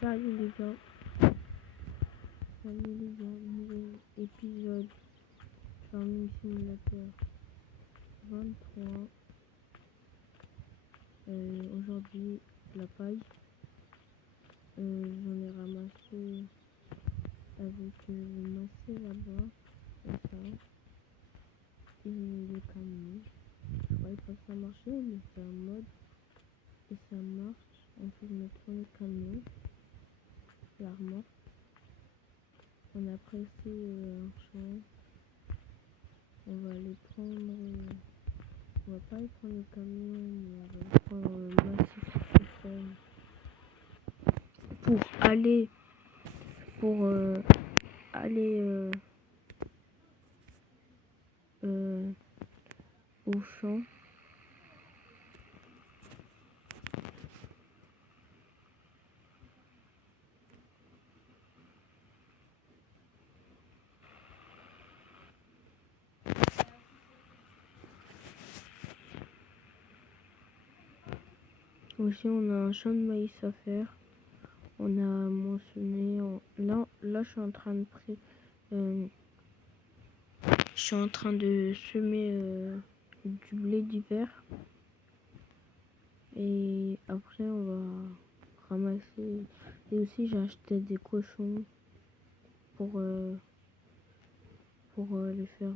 Salut les gars, nouvel épisode Farming Simulator 23. Aujourd'hui, la paille. J'en ai ramassé avec le massé là-bas, comme ça. Et le camion. Je croyais pas que ça marchait, mais c'est un mode. Et ça marche. On peut mettre dans le camion, la remorque. On a pressé un champ. On va aller prendre. On va pas aller prendre le camion, mais on va aller prendre le massif pour aller au champ. Aussi, on a un champ de maïs à faire. On a mentionné. Là, je suis en train de semer du blé d'hiver. Et après, on va ramasser. Et aussi, j'ai acheté des cochons pour les faire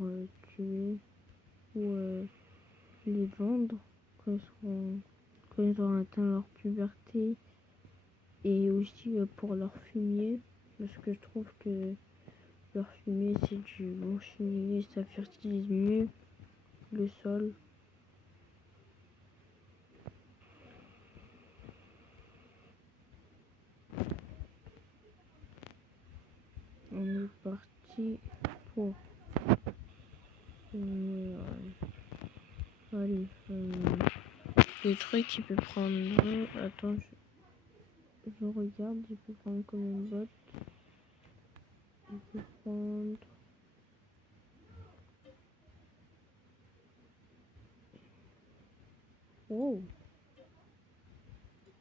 tuer ou les vendre quand ils auront atteint leur puberté. Et aussi pour leur fumier, parce que je trouve que leur fumier c'est du bon fumier, ça fertilise mieux le sol. On est parti pour allez, le truc il peut prendre, attends, je regarde, il peut prendre combien de bottes. Il peut prendre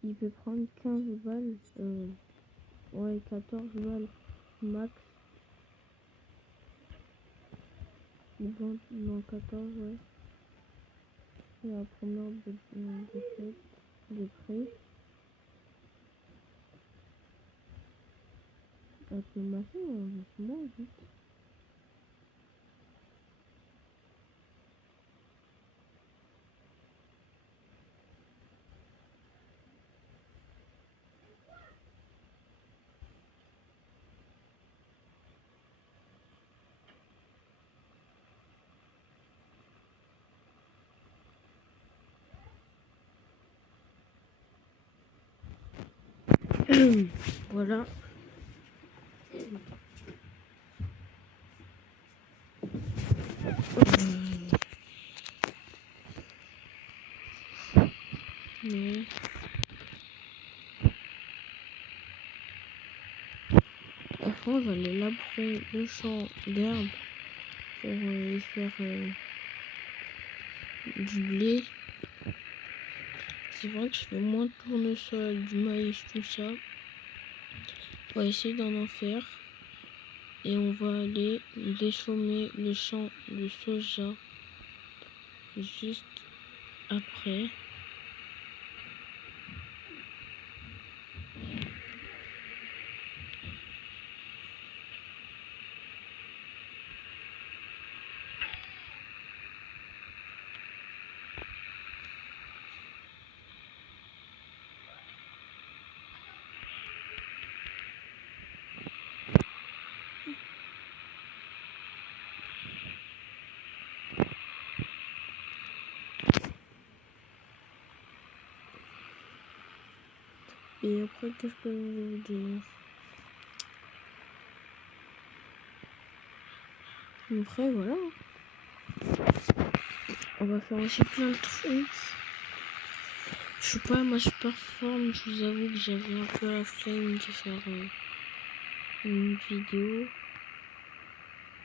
il peut prendre 15 balles, ouais, 14 balles max. Bon, non, 14, ouais. C'est la première de prix. Avec le machin, on va moins vite. Voilà. Non. Après, j'allais labourer le champ d'herbe pour y faire du blé. C'est vrai que je fais moins de tournesol, du maïs, tout ça. On va essayer d'en faire. Et on va aller déchaumer le champ de soja juste après. Et après, qu'est-ce que je vais vous dire? Après, voilà. On va faire aussi plein de trucs. Je suis pas à ma super forme. Je vous avoue que j'avais un peu la flemme de faire une vidéo.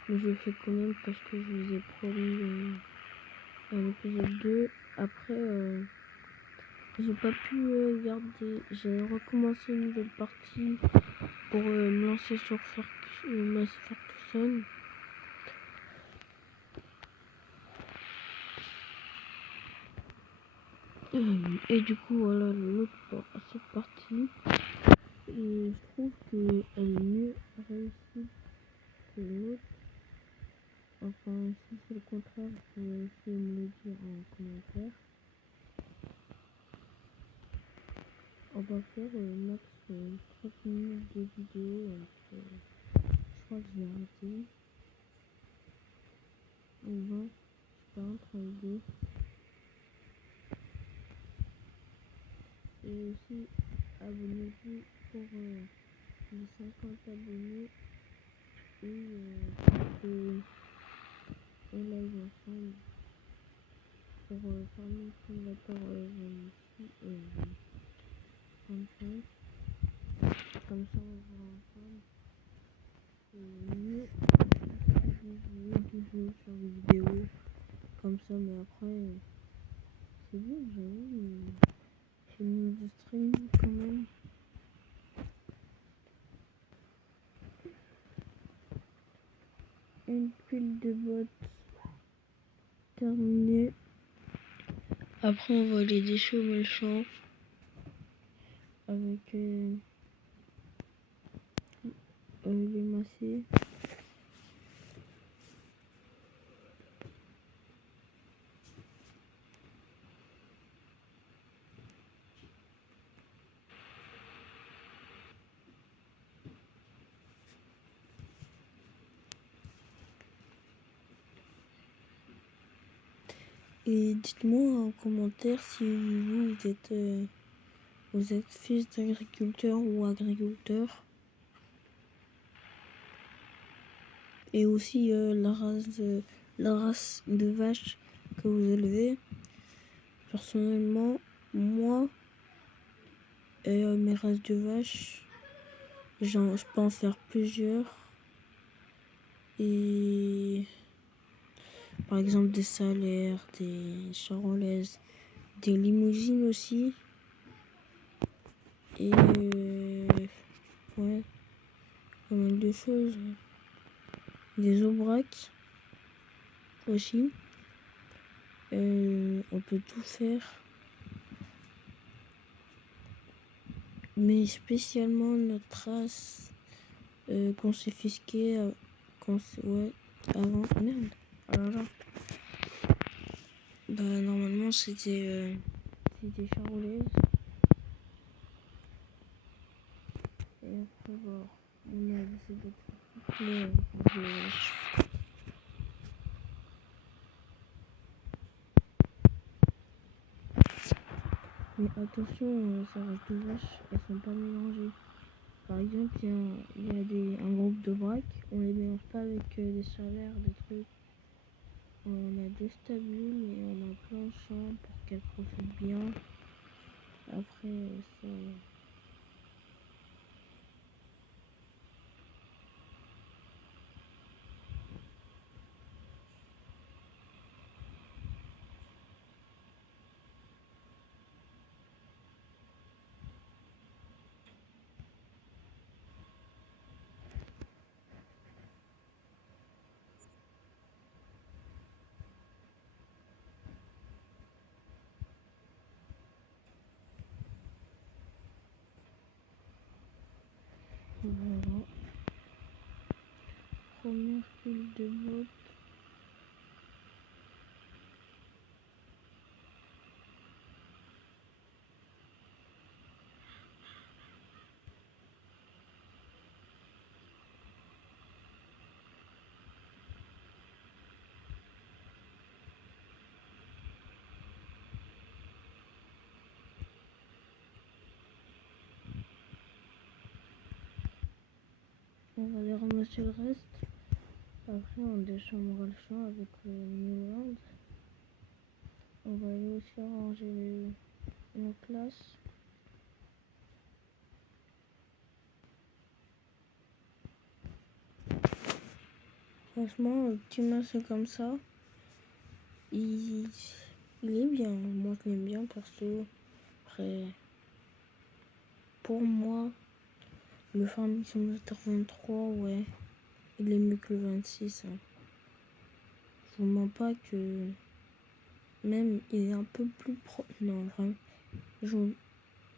Mais je le fais quand même parce que je vous ai promis un épisode 2. Après, j'ai pas pu garder. J'ai recommencé une nouvelle partie pour me lancer sur Mass Ferguson. Et du coup, voilà cette partie. Et je trouve qu'elle est mieux réussie que l'autre. Enfin, si c'est le contraire, vous pouvez essayer de me le dire en commentaire. On va faire max 30 minutes de vidéo. Donc, je crois que j'ai arrêté. On va, je sais pas, 32. Et aussi, abonnez-vous pour les 50 abonnés. Et on live ensemble pour Farming Simulator 25. Comme ça, on va ensemble. C'est mieux de jouer sur les vidéos comme ça, mais après, c'est bien, j'avoue, mais c'est mieux de streaming quand même. Une pile de bottes terminée. Après, on va les déchaumer le champ avec les macés. Et dites-moi en commentaire si vous êtes fils d'agriculteur ou agriculteur. Et aussi la race de vache que vous élevez. Personnellement, moi, mes races de vaches, je peux en faire plusieurs. Et par exemple des salaires, des charolaises, des limousines aussi. Et ouais, pas mal de choses. Des aubracs aussi. On peut tout faire. Mais spécialement notre race qu'on s'est fisqué ouais, avant. Merde. Oh là là. Bah normalement c'était charolaises. Et après voilà, on a décidé de faire toutes les vaches. Mais attention, ces races de vaches, elles sont pas mélangées. Par exemple, il y a un groupe de braques, on les mélange pas avec des salaires, des trucs. On a des stabules et on a plein de champs pour qu'elles profitent bien. Après, ça. Voilà. Première pile de bottes. On va aller ramasser le reste. Après, on déchambra le champ avec le New. On va aller aussi arranger nos classes. Franchement, le petit masque comme ça, il est bien. Moi, je l'aime bien perso. Après, pour moi, le Farming Simulator 23, ouais, il est mieux que le 26. Hein. Je vous mens pas que même il est un peu plus proche. Non, vraiment,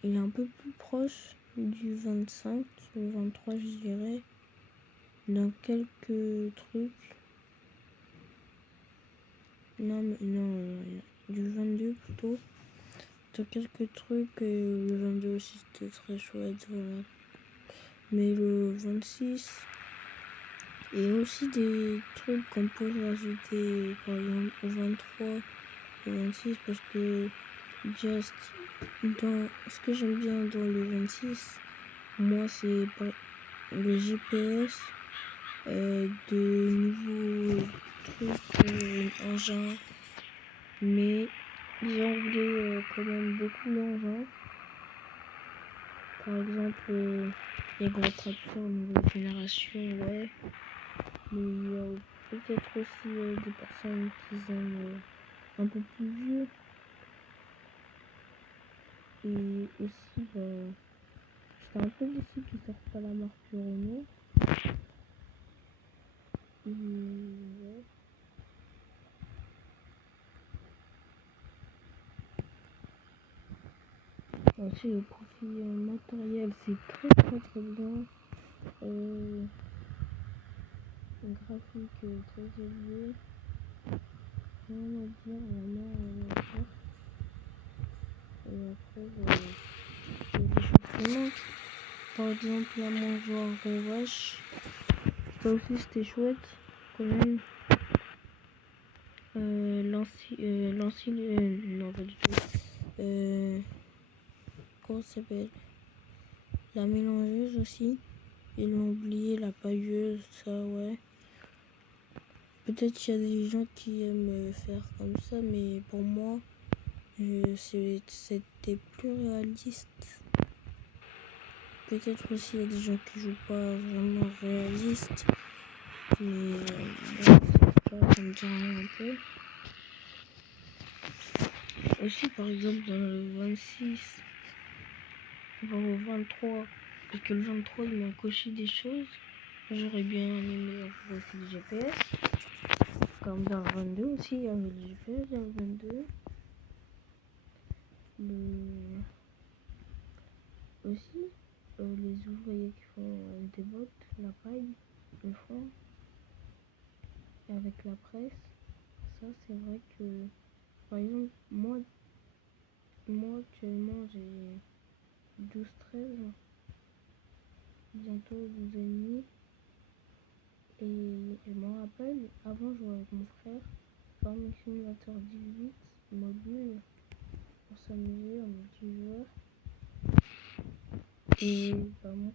il est un peu plus proche du 25, le 23, je dirais. Dans quelques trucs. Non, mais non, du 22 plutôt. Dans quelques trucs, le 22 aussi c'était très chouette, voilà. Mais le 26, il y a aussi des trucs qu'on peut rajouter, par exemple, au 23, au 26, parce que juste dans ce que j'aime bien dans le 26, moi c'est le GPS, de nouveaux trucs, engins, mais ils ont oublié quand même beaucoup d'engins. Par exemple, les gros tracteurs nouvelle génération, ouais. Mais il y a peut-être aussi des personnes qui sont un peu plus vieux. Et aussi, j'étais un peu déçue qu'ils sortent pas la marque Renault. Et ouais. Aussi, le profil matériel, c'est très bien. Un graphique très élevé. Rien à dire, vraiment rien à dire. Et après, il y a des choses qui manquent. Par exemple, la mangeoire vache. Ça aussi, c'était chouette, quand même. Non, pas du tout. Comment ça s'appelle? La mélangeuse aussi. Ils l'ont oublié, la pailleuse, ça, ouais. Peut-être qu'il y a des gens qui aiment faire comme ça, mais pour moi, c'était plus réaliste. Peut-être aussi il y a des gens qui jouent pas vraiment réaliste, mais bon, ça me dit rien un peu. Aussi, par exemple, dans le 26, voire au 23, parce que le 23, ils m'ont coché des choses. J'aurais bien aimé avoir aussi le GPS. Comme dans le 22 aussi, il y avait le GPS dans le 22. Aussi, les ouvriers qui font des bottes, la paille, le fond, et avec la presse. Ça, c'est vrai que, par exemple, moi actuellement, j'ai 12-13, bientôt 12 et demi. Et je me rappelle, avant, je jouais avec mon frère, Farming Simulator 18, mobile, pour s'amuser en multijoueur. Et bah, moi,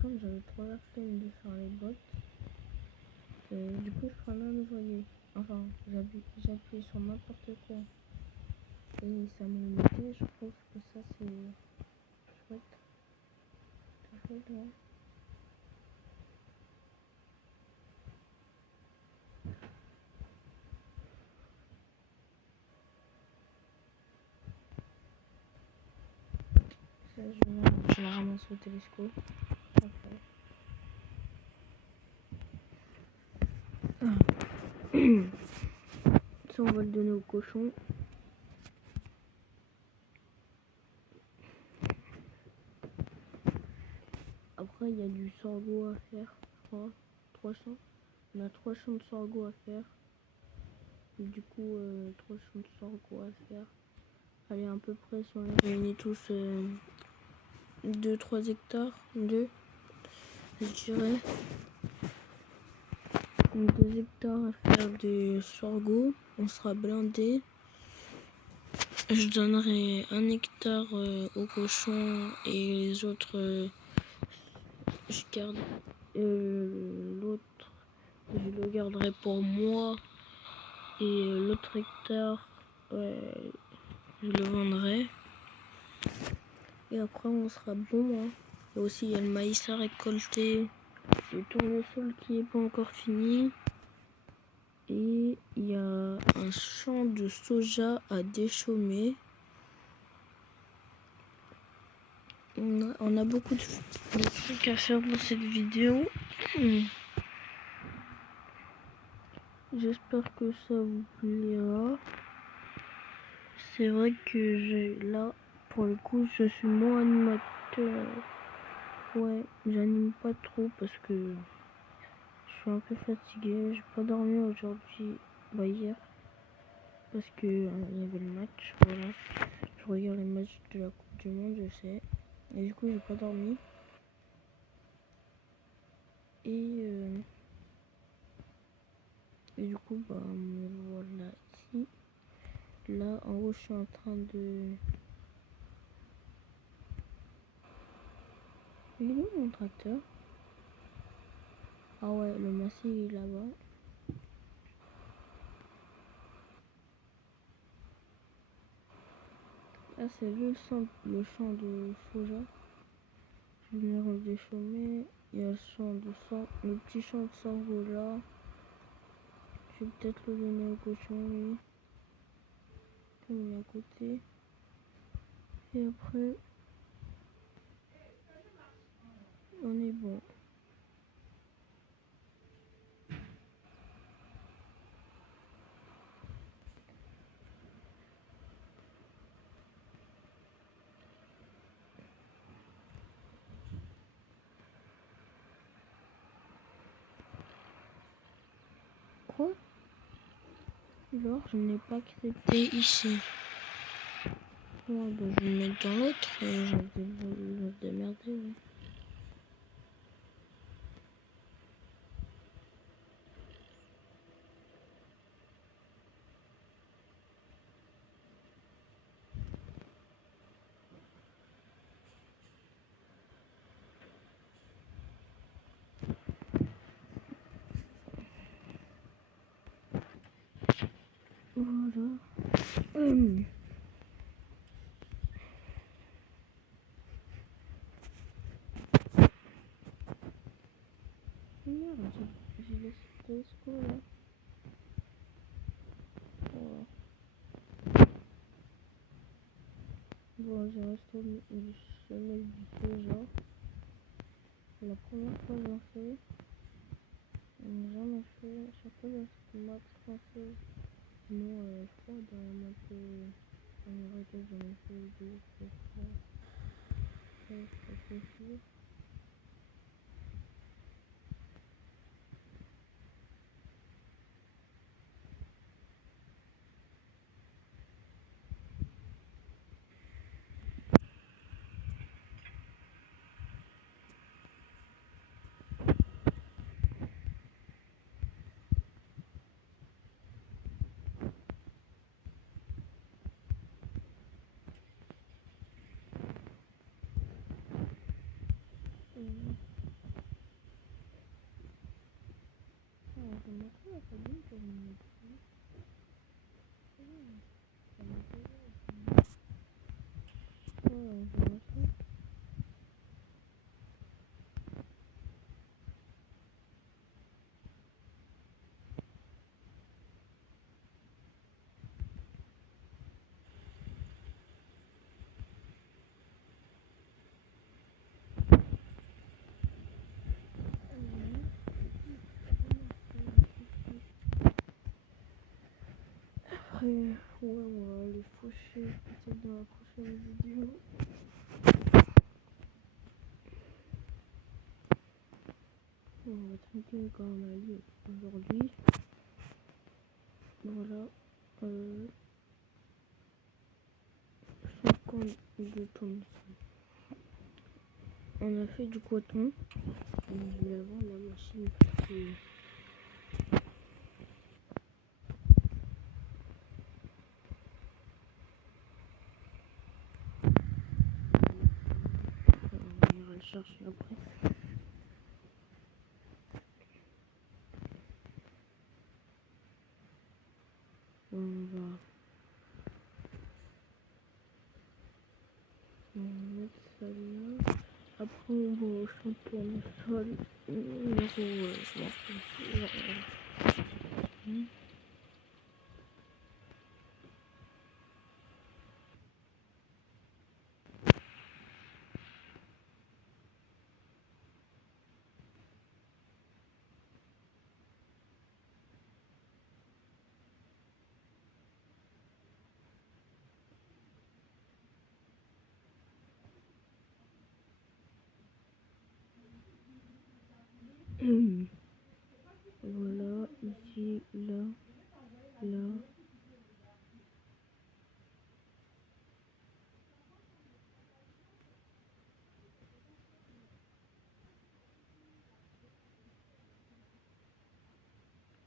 comme j'avais trop la flemme de faire les bots, du coup, je prenais un ouvrier. Enfin, j'appuyais sur n'importe quoi. Et ça me le mettait, je trouve que ça, c'est chouette. C'est chouette, ouais. Ça, je la ramasse au télescope. Après. Ça, on va le donner au cochon. Après, il y a du sorgho à faire, je crois. 300. On a 3 champs de sorgho à faire. Et du coup, 3 champs de sorgho à faire. Allez, à peu près, si on les réunit tous, 2-3 hectares. 2, je dirais. 2 hectares à faire de sorgho. On sera blindé. Je donnerai 1 hectare aux cochons et les autres, je garde l'autre, je le garderai pour moi et l'autre hectare, je le vendrai. Et après, on sera bon. Hein. Et aussi, il y a le maïs à récolter, le tournesol qui n'est pas encore fini. Et il y a un champ de soja à déchaumer. On a beaucoup de trucs à faire dans cette vidéo. J'espère que ça vous plaira. C'est vrai que là, pour le coup, je suis mon animateur. Ouais, j'anime pas trop parce que je suis un peu fatiguée. J'ai pas dormi aujourd'hui, hier, parce que il y avait le match. Voilà, je regarde les matchs de la Coupe du Monde, je sais. Et du coup, j'ai pas dormi. Et du coup, me voilà ici. Là, en haut, je suis en train de... Il est où mon tracteur? Ah ouais, le massif il est là-bas. Là, c'est le champ de soja. Je vais venir des chômés. Il y a le petit champ de sorgho là. Je vais peut-être le donner au cochon, lui. Comme il est à côté. Et après, on est bon. Quoi? Alors, je n'ai pas accepté ici. Ouais, je vais me mettre dans l'autre et je vais me démerder. Ouais. Voilà. Merde, j'ai laissé le Tesco là. Voilà. Bon, j'ai resté du semelle du soja. C'est la première fois que j'en fais. On n'a jamais fait, surtout dans cette maths française. Sinon, je crois dans la maths américaine, j'en ai fait deux, trois fois. Ouais, c'est pas possible. Ah, je m'en fous, la famille, pour me mettre ici. Ça m'a fait. Ouais, je m'en fous. Après, ouais, on va aller faucher peut-être dans la prochaine vidéo. On va trinquer quand on a eu aujourd'hui. Voilà. 52 tonnes. On a fait du coton. Je vais vendre la machine parce que on ira le chercher après. On va mettre ça là. Après on va au champ tournesol. Je m'en fous. Voilà, ici, là, là.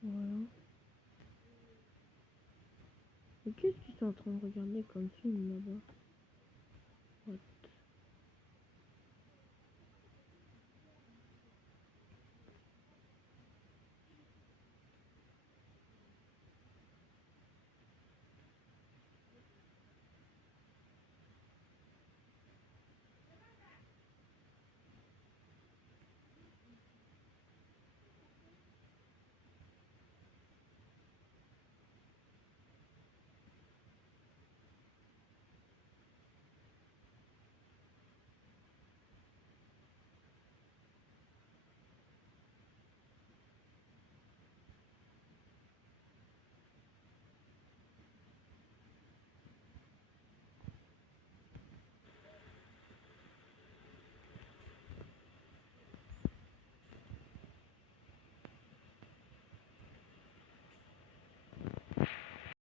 Voilà. Et qu'est-ce que tu es en train de regarder comme film là-bas?